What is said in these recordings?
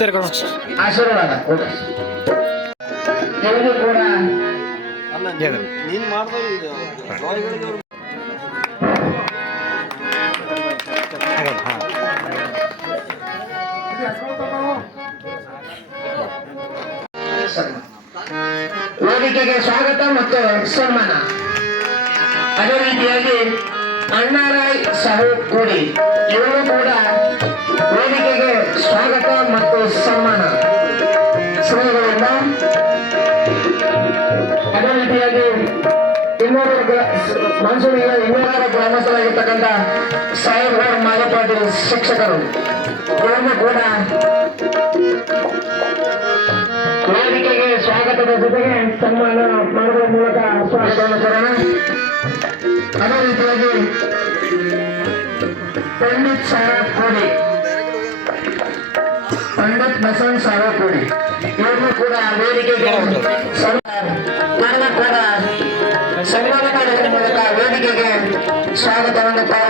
ಕೂತಾರೆ ಕಣ ಆಶೀರ್ವಾದ ನಿಮಗೂ ಕೂಡ. ನೀನ್ ವೇದಿಕೆಗೆ ಸ್ವಾಗತ ಮತ್ತು ಸನ್ಮಾನ. ಅದೇ ರೀತಿಯಾಗಿ ಅಣ್ಣಾರಾಯ್ ಸಾಹು ಕೂಡಿ ಇವರು ಕೂಡ ಸ್ವಾಗತ ಮತ್ತು ಸನ್ಮಾನ. ಶ್ರೇಗಳಿಂದ ಅದೇ ರೀತಿಯಾಗಿ ಇನ್ನೂರು ಮನ್ಸೂರಿನ ಇನ್ನೂರ ಗ್ರಾಮಸ್ಥರಾಗಿರ್ತಕ್ಕಂಥ ಸಾಹೇಬ್ ಗೌಡ್ ಮಾಲೆ ಪಾಟೀಲ್ ಶಿಕ್ಷಕರು. ಇವರನ್ನು ಕೂಡ ವೇದಿಕೆಗೆ ಸ್ವಾಗತದ ಜೊತೆಗೆ ಸನ್ಮಾನ ಮಾಡುವ ಮೂಲಕ ಸ್ವಾಗತವನ್ನು ಕೊಡೋಣ. ಅದೇ ರೀತಿಯಾಗಿ ಪಂಡಿತ್ ಸಾರಾ ಕೋಡಿ. ಪಂಡಿತ್ ಬಸವನ್ ಸಾವಕೋಡಿ ಕೋಡಿ. ಇವ್ರನ್ನು ಕೂಡ ವೇದಿಕೆಗೆ ನನ್ನ ಕೂಡ ಸನ್ಮಾನ ಮಾಡುವುದರ ಮೂಲಕ ವೇದಿಕೆಗೆ ಸ್ವಾಗತವನ್ನು ಗಾವ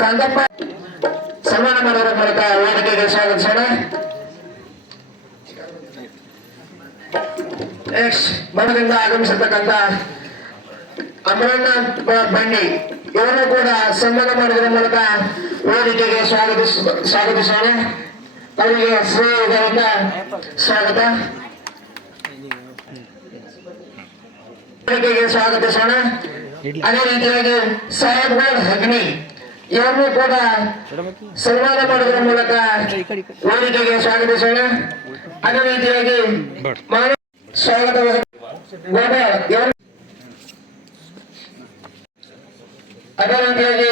ಕಂದಪ್ಪ ಸನ್ಮಾನ ಮಾಡೋದ್ರ ಮೂಲಕ ವೇದಿಕೆಗೆ ಸ್ವಾಗತಿಸೋಣ ನೆಕ್ಸ್ಟ್ ಬಣದಿಂದ ಆಗಮಿಸಿರ್ತಕ್ಕಂಥ ಅಮರಣ್ಣ ಬನ್ನಿ. ಬಂಡಿ ಇವರನ್ನು ಕೂಡ ಸನ್ಮಾನ ಮಾಡೋದ್ರ ಮೂಲಕ ವೇದಿಕೆಗೆ ಸ್ವಾಗತಿಸ ಸ್ವಾಗತಿಸೋಣ ಅವರಿಗೆ ಶ್ರೀಗಳಿಂದ ಸ್ವಾಗತ. ವೇದಿಕೆಗೆ ಸ್ವಾಗತಿಸೋಣ. ಅದೇ ರೀತಿಯಾಗಿ ಸಾಹೇಬ್ಗೌಡ್ ಹಗ್ನಿ ಇವರನ್ನು ಕೂಡ ಸನ್ಮಾನ ಮಾಡುವುದರ ಮೂಲಕ ವೇದಿಕೆಗೆ ಸ್ವಾಗತಿಸೋಣ. ಅದೇ ರೀತಿಯಾಗಿ ಸ್ವಾಗತ ಗೋಪಾಲ್ ಇವರು ಅದೇ ರೀತಿಯಾಗಿ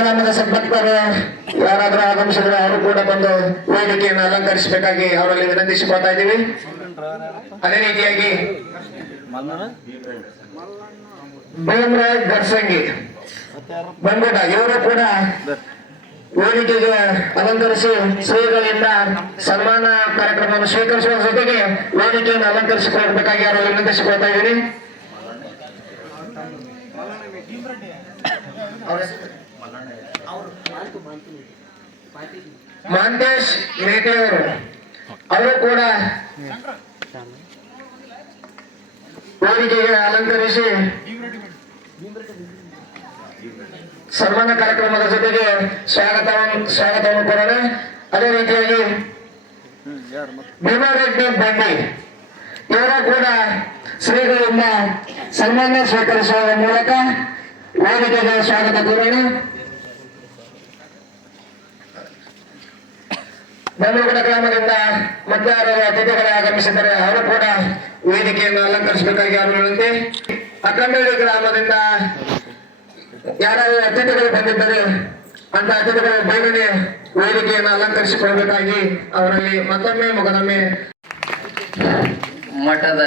ಗ್ರಾಮದ ಸಂಪರ್ಕರು ಯಾರಾದ್ರೂ ಆಗಮಿಸಿದ್ರೆ ಅವರು ಕೂಡ ಬಂದು ವೇದಿಕೆಯನ್ನು ಅಲಂಕರಿಸಬೇಕಾಗಿ ಅವರಲ್ಲಿ ವಿನಂತಿಸಿಕೊಳ್ತಾ ಇದ್ದೀವಿ. ಅದೇ ರೀತಿಯಾಗಿ ಭೀಮರಾಜ್ ಮತ್ತೆ ಬಂದ್ಬಿಟ್ಟ ಇವರು ಕೂಡ ವೇದಿಕೆಗೆ ಅಲಂಕರಿಸಿ ಶ್ರೀಗಳಿಂದ ಸನ್ಮಾನ ಕಾರ್ಯಕ್ರಮವನ್ನು ಸ್ವೀಕರಿಸುವ ಜೊತೆಗೆ ವೇದಿಕೆಯನ್ನು ಅಲಂಕರಿಸಿಕೊಳ್ಬೇಕಾಗಿ ಅವರಲ್ಲಿ ವಿನಂತಿಸಿಕೊಳ್ತಾ ಇದ್ದೀನಿ. ಮಾಂತೇಶ್ ಮೇಟೆಯವರು ಅವರು ಕೂಡ ವೇದಿಕೆಗೆ ಅಲಂಕರಿಸಿ ಸನ್ಮಾನ ಕಾರ್ಯಕ್ರಮದ ಜೊತೆಗೆ ಸ್ವಾಗತ ಸ್ವಾಗತವನ್ನು ಕೊಡೋಣ ಅದೇ ರೀತಿಯಾಗಿ ಭೀಮಾರೆಡ್ಡಿ ಬಂಡಿ ಇವರ ಕೂಡ ಶ್ರೀಗಳಿಂದ ಸನ್ಮಾನ ಸ್ವೀಕರಿಸುವ ಮೂಲಕ ವೇದಿಕೆಗೆ ಸ್ವಾಗತ ಕೋರೋಣ ಬಂಧುಗುಡ ಗ್ರಾಮದಿಂದ ಮಧ್ಯಾಹ್ನದ ಅತಿಥಿಗಳು ಆಗಮಿಸಿದ್ದಾರೆ ಅವರು ಕೂಡ ವೇದಿಕೆಯನ್ನು ಅಲಂಕರಿಸಬೇಕಾಗಿ ಅವರು ವಿನಂತಿ ಅಕ್ಕಂಡಳ್ಳಿ ಗ್ರಾಮದಿಂದ ಯಾರಾದರೂ ಅತಿಥಿಗಳು ಬಂದಿದ್ದರೆ ಅಂತ ಅತಿಥಿಗಳು ಬೇಗನೆ ವೇದಿಕೆಯನ್ನು ಅಲಂಕರಿಸಿಕೊಳ್ಬೇಕಾಗಿ ಅವರಲ್ಲಿ ಮತ್ತೊಮ್ಮೆ ಮುಖದೊಮ್ಮೆ ಮಠದ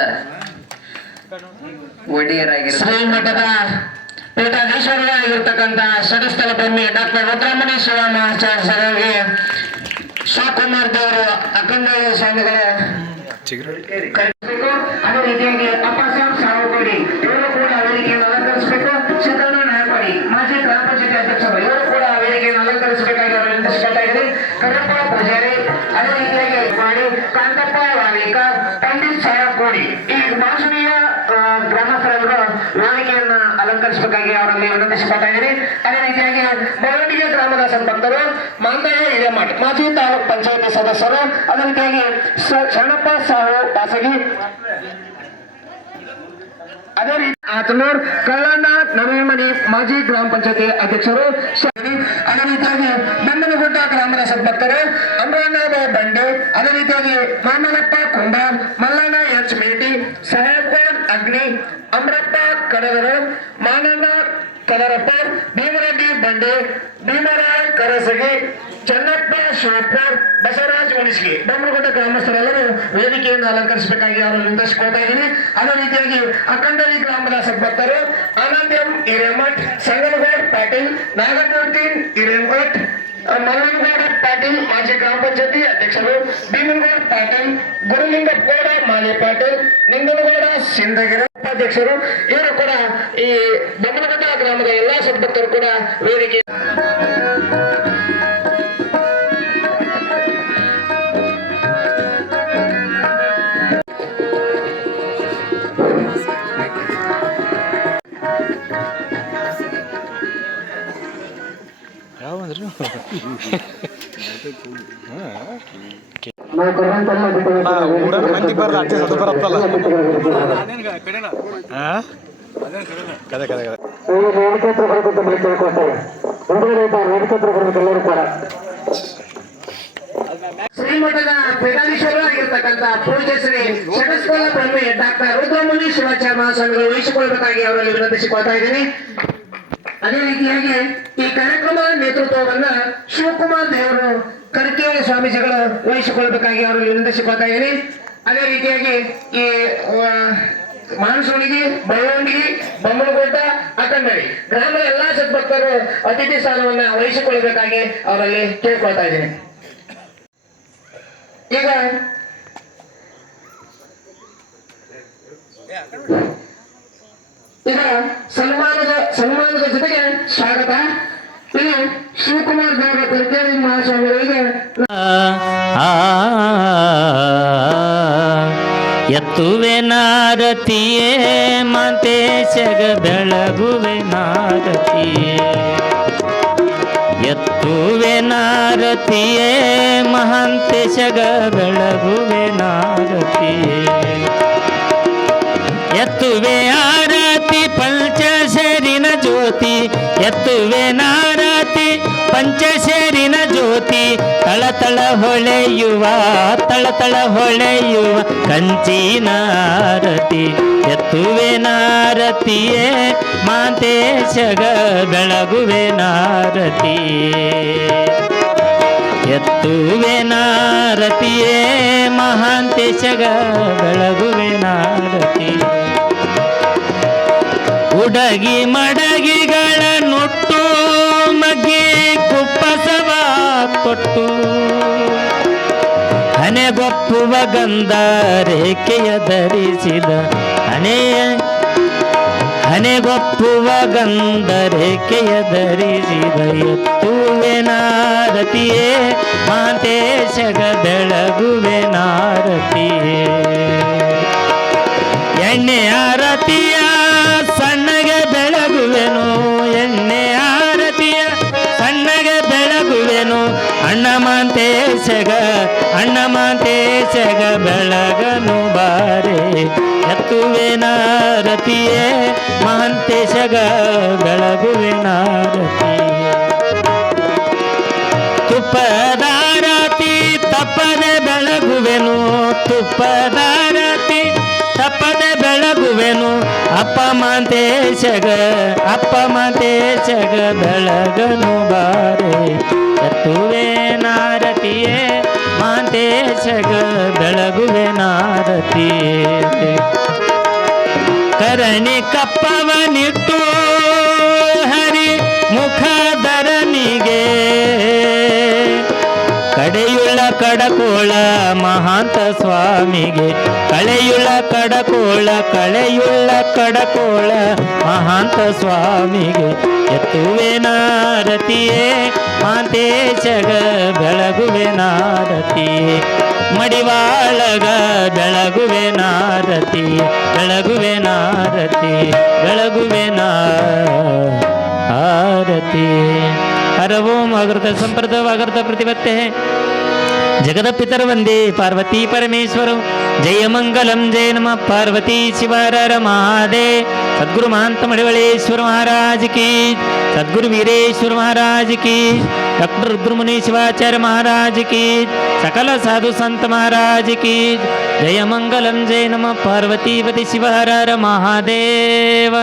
ಒಡೆಯರಾಗಿರುವ ಶ್ರೀ ಮಠದ ಪೀಠಾಧೀಶ್ವರರಾಗಿರ್ತಕ್ಕಂಥ ಷಡಸ್ಥಳ ಬ್ರಹ್ಮಿ ಡಾಕ್ಟರ್ ರುದ್ರಮಣಿ ಶಿವಮಾಚಾರ್ಯ ಸರಿಗೆ ಶಿವಕುಮಾರ್ ದೇವರು ಅಖಂಡ ಸ್ವಾಮಿಗಳ ಅದೇ ರೀತಿಯಾಗಿ ಅಪ್ಪಸಾಬ್ ಸಾವುಕೋಡಿ ಇವರು ಅಲಂಕರಿಸಬೇಕಾಗಿ ಅವರಲ್ಲಿ ವಿನಂತಿಸಿಕೊಳ್ತಾ ಇದ್ದೀನಿ ಅದೇ ರೀತಿಯಾಗಿ ಬೆಳವಣಿಗೆ ಗ್ರಾಮದ ಸಂಪತ್ತರು ಮಾಂದಯ್ಯ ಹಿರೇಮಠ್, ಮಾಜಿ ತಾಲೂಕ್ ಪಂಚಾಯತಿ ಸದಸ್ಯರು, ಅದೇ ರೀತಿಯಾಗಿ ಶರಣಪ್ಪ ಸಾವು ಬಾಸಗಿ. ಅದೇ ರೀತಿ ಆತನೂರ್ ಕಳ್ಳಣ್ಣ ನವೀಮನಿ ಮಾಜಿ ಗ್ರಾಮ ಪಂಚಾಯತಿ ಅಧ್ಯಕ್ಷರು. ಅದೇ ರೀತಿಯಾಗಿ ಬೆಂಬಲಗುಡ್ಡ ಗ್ರಾಮದ ಸದ್ಭಕ್ತರು ಅಮರನಾಥ ಬಂಡೆ, ಅದೇ ರೀತಿಯಾಗಿ ಮಾಮಲಪ್ಪ ಕುಂಬಾರ್ ಮಲ್ಲಣ್ಣ ಎಚ್ ಮೇಟಿ, ಸಾಹೇಬ್ಗೌಡ್ ಅಗ್ನಿ, ಅಮರಪ್ಪ ಕಡದರು ಮಾನಣ್ಣ ಕದರಪ್ಪ, ಭೀಮರೆಡ್ಡಿ ಬಂಡೆ, ಭೀಮರಾಯ್ ಕರಸಗಿ, ಚನ್ನಪ್ಪ ಶಿವಪುರ್, ಬಸವರಾಜ್ ಉಣಿಸ್ಗಿ ಬೆಂಬಲಗುಡ್ಡ ಗ್ರಾಮಸ್ಥರೆಲ್ಲರೂ ವೇದಿಕೆಯನ್ನು ಅಲಂಕರಿಸಬೇಕಾಗಿ ಅವರು ನಿರ್ದೇಶಿಸ್ಕೊಳ್ತಾ ಇದ್ದೀನಿ. ಅದೇ ರೀತಿಯಾಗಿ ಅಖಂಡಳಿ ಗ್ರಾಮದ ಸದ್ಭಕ್ತರು ಆನಂದ್ ಎಂ ಹಿರೇಮಠ್, ಸಂಗಮಗೌಡ್ ಪಾಟೀಲ್, ನಾಗಮೂರ್ತಿ ಹಿರೇಮಠ್ ಮಲ್ಲನಗೌಡ ಪಾಟೀಲ್ ಮಾಜಿ ಗ್ರಾಮ ಪಂಚಾಯತಿ ಅಧ್ಯಕ್ಷರು ಭೀಮನಗೌಡ ಪಾಟೀಲ್ ಗುರುಲಿಂಗಪ್ಪಗೌಡ ಮಾಲೆ ಪಾಟೀಲ್ ನಿಂಗನಗೌಡ ಸಿಂದಗಿರಿ ಉಪಾಧ್ಯಕ್ಷರು, ಇವರು ಕೂಡ ಈ ಬಮ್ಮನಘಟ್ಟ ಗ್ರಾಮದ ಎಲ್ಲಾ ಸದ್ಭಕ್ತರು ಕೂಡ ವೇದಿಕೆ ಯಾವ ಬಂದ್ರು ಊರಾಗ ಮಂದಿ ಬರ್ದ ಅಟ್ಟೆ ಸದ್ದು ಬರತ್ತಲ್ಲ ಹಾ ಕದೆ ಕದೆ ಕದೆ ಶ್ರೀಮಠದ ಪೀಠಾಧೀಶರು ಆಗಿರ್ತಕ್ಕಂಥ ಪೂಜ್ಯ ಶ್ರೀ ಷಟಸ್ಕೋಲ ಬ್ರಹ್ಮೆ ಡಾಕ್ಟರ್ ರುದ್ರಮುನಿ ಶಿವಾಚಾರ್ಯ ಮಹಾಸ್ವಾಮಿಗಳು ವಹಿಸಿಕೊಳ್ಬೇಕಾಗಿ ಅವರಲ್ಲಿ ವಿನಂತಿಸಿಕೊಳ್ತಾ ಇದ್ದೀನಿ ಅದೇ ರೀತಿಯಾಗಿ ಈ ಕಾರ್ಯಕ್ರಮ ನೇತೃತ್ವವನ್ನ ಶಿವಕುಮಾರ್ ದೇವರು ಕರ್ಕೇಳಿ ಸ್ವಾಮೀಜಿಗಳು ವಹಿಸಿಕೊಳ್ಳಬೇಕಾಗಿ ಅವರಲ್ಲಿ ವಿನಂತಿಸಿಕೊಳ್ತಾ ಇದ್ದೀನಿ ಅದೇ ರೀತಿಯಾಗಿ ಈ ಮಾನಸೋಣಿಗೆ ಬೆಳವಣಿಗೆ ಬೆಂಬಲಗೊಳ್ತ ಅಕ್ಕಂದಡಿ ಗ್ರಾಮದ ಎಲ್ಲಾ ಸದ್ಭಕ್ತರು ಅತಿಥಿ ಸ್ಥಾನವನ್ನ ವಹಿಸಿಕೊಳ್ಳಬೇಕಾಗಿ ಅವರಲ್ಲಿ ಕೇಳ್ಕೊಳ್ತಾ ಇದ್ದೀನಿ. ಈಗ ಈಗ ಸನ್ಮಾನದ ಸನ್ಮಾನದ ಜೊತೆಗೆ ಸ್ವಾಗತ ಇಲ್ಲಿ ಶಿವಕುಮಾರ್ ದೇವರ ಕರ್ಕೇರಿ ಮಹಾಸ್ವಾಮಿಗಳಿಗೆ ಎತ್ತುವೆ ನಾರತಿಯೇ ಮಂತೇಶಗ ಬೆಳಗುವೆ ನಾರತಿಯೇ ಎತ್ತುವೆ ನಾರತಿಯೇ ಮಹಾಂತೇಶಗ ಬೆಳಗುವೆ ನಾರತಿಯೇ ಜ್ಯೋತಿ, ಎತ್ತುವೆ ನಾರತಿ, ಪಂಚಶೇರಿನ ಜ್ಯೋತಿ, ತಳತಳ ಹೊಳೆಯುವ ತಳತಳ ಹೊಳೆಯುವ ಕಂಚಿನ ಆರತಿ ಎತ್ತುವೆ ನಾರತಿಯೇ, ಮಾಂತೇಶಗ ಬೆಳಗುವೆ ನಾರತಿಯೇ. ಎತ್ತುವೆ ನಾರತಿಯೇ ಮಹಾಂತೇಶಗ ಬೆಳಗುವೆ ನಾರತಿ ಉಡಗಿ ಮಡಗಿಗಳ ನುಟ್ಟು ಮಗ್ಗಿ ಕುಪ್ಪಸವ ತೊಟ್ಟು ಹನೆಗೊಪ್ಪುವ ಗಂಧ ರೇಖೆಯ ಧರಿಸಿದ ಹನೆಯ ಹನೆಗೊಪ್ಪುವ ಗಂಧ ರೇಖೆಯ ಧರಿಸಿದ ಎತ್ತುವೆ ನಾರತಿಯೇ ಮಾತೇಶಗ ಬೆಳಗುವೆ ನಾರತಿಯೇ. ಎಣ್ಣೆ ಅಣ್ಣ ಮಾಂತೇಶಗ ಅಣ್ಣ ಮಾಂತೇಶಗ ಬೆಳಗನು ಬಾರೆ ಎತ್ತುವೆ ನಾರತಿಯೇ ಮಹಾಂತೇಶಗ ಬೆಳಗುವೆ ನಾರತಿಯೇ ತುಪ್ಪದಾರತಿ ತಪ್ಪದೆ ಬೆಳಗುವೆನು ತುಪ್ಪದಾರತಿ ತಪ್ಪದೆ ಬೆಳಗುವೆನು ಅಪ್ಪ ಮಾಂತೇಶಗ ಅಪ್ಪ ಮಾಂತೇಶಗ ಬೆಳಗನು ಬಾರೆ ಎತ್ತುವೆ ನಾರತಿಯೇ ಮಾಂತೇಶಗ ಬೆಳಗುವೆ ನಾರತಿಯೇ. ಕರಣಿ ಕಪ್ಪವನಿಟ್ಟು ಹರಿ ಮುಖದರನಿಗೆ ಕಡೆಯುಳ್ಳ ಕಡಕೋಳ ಮಹಾಂತ ಸ್ವಾಮಿಗೆ. ಕಳೆಯುಳ್ಳ ಕಡಕೋಳ ಕಳೆಯುಳ್ಳ ಕಡಕೋಳ ಮಹಾಂತ ಸ್ವಾಮಿಗೆ. ಎತ್ತುವೆ ನಾರತಿಯೇ ಮಾಂತೇಶಗ ಬೆಳಗುವೆ ನಾರತಿ. ಮಡಿವಾಳಗ ಬೆಳಗುವೆ ನಾರತಿ. ಬೆಳಗುವೆ ನಾರತಿ ಬೆಳಗುವೆ ನಾರತಿ. ಹರವೋಂ ಅಗೃತ ಸಂಪ್ರದ ಅಗೃತ ಪ್ರತಿಪತ್ತೆ. జగద పితర వందే పార్వతీ పరమేశ్వరం. జయ మంగళం జయ నమ పార్వతీ శివరర మహాదే. సద్గురు మాంతమడివళేశ్వర మహారాజుకి సద్గురు వీరేశ్వర మహారాజుకి డాక్టర్ రుద్రముని శివాచార్య మహారాజుకి సకల సాధు సంత మహారాజుకి జయమంగళం జయ నమ పార్వతీపతి శివహర మహాదేవ.